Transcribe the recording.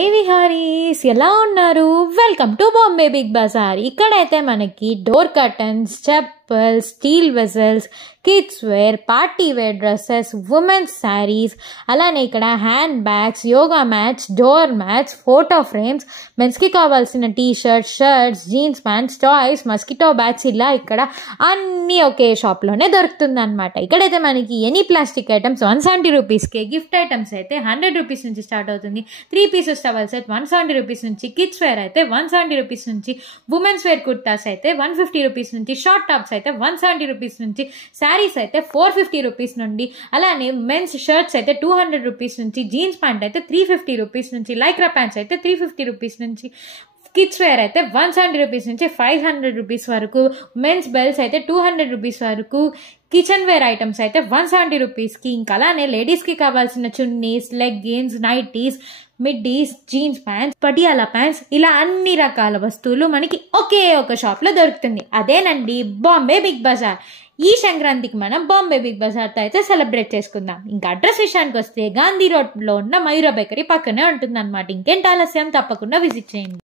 ఏ విహారీస్ ఎలా ఉన్నారు? Welcome to Bombay Big Bazaar. ఇక్కడైతే మనకి డోర్ కర్టన్స్, చెప్పుల్స్, steel vessels, kids wear, party wear dresses, women's saris, అలానే ఇక్కడ hand bags, yoga mats, door mats, photo frames, మెన్స్కి కావాల్సిన T shirts, shirts, jeans pants, toys, mosquito bats, ఇలా ఇక్కడ అన్నీ ఒకే షాప్లోనే దొరుకుతుంది అనమాట. ఇక్కడైతే మనకి ఎనీ ప్లాస్టిక్ ఐటమ్స్ 170 రూపీస్కే, గిఫ్ట్ ఐటమ్స్ అయితే 100 రూపీస్ నుంచి స్టార్ట్ అవుతుంది. 3 పీసెస్ టవల్స్ అయితే 170 రూపీస్ నుంచి, కిడ్స్ వేర్ అయితే 170 రూపీస్ నుంచి, ఉమెన్స్ వేర్ కుర్తాస్ అయితే 150 రూపీస్ నుంచి, షార్ట్ టాప్స్ అయితే 170 రూపీస్ నుంచి, శారీస్ అయితే 450 రూపీస్ నుండి, అలానే మెన్స్ షర్ట్స్ అయితే 200 రూపీస్ నుంచి, జీన్స్ ప్యాంట్ అయితే 350 రూపీస్ నుంచి, లైక్రా ప్యాంట్స్ అయితే 350 రూపీస్ నుంచి, కిడ్స్ వేర్ అయితే 170 రూపీస్ నుంచి 500 రూపీస్ వరకు, మెన్స్ బెల్ట్స్ అయితే 200 రూపీస్ వరకు, కిచెన్ వేర్ ఐటమ్స్ అయితే 170 రూపీస్కి, ఇంకా అలానే లేడీస్కి కావాల్సిన chunnis, leggings, nighties, middies, jeans pants, Patiala pants, ఇలా అన్ని రకాల వస్తువులు మనకి ఒకే ఒక షాప్లో దొరుకుతుంది. అదేనండి బాంబే బిగ్ బజార్. ఈ సంక్రాంతికి మనం బాంబే బిగ్ బజార్తో అయితే సెలబ్రేట్ చేసుకుందాం. ఇంకా అడ్రస్ విషయానికి వస్తే గాంధీ రోడ్లో ఉన్న మయూరా బేకరీ పక్కనే ఉంటుంది అనమాట. ఇంకేంటి ఆలస్యం, తప్పకుండా విజిట్ చేయండి.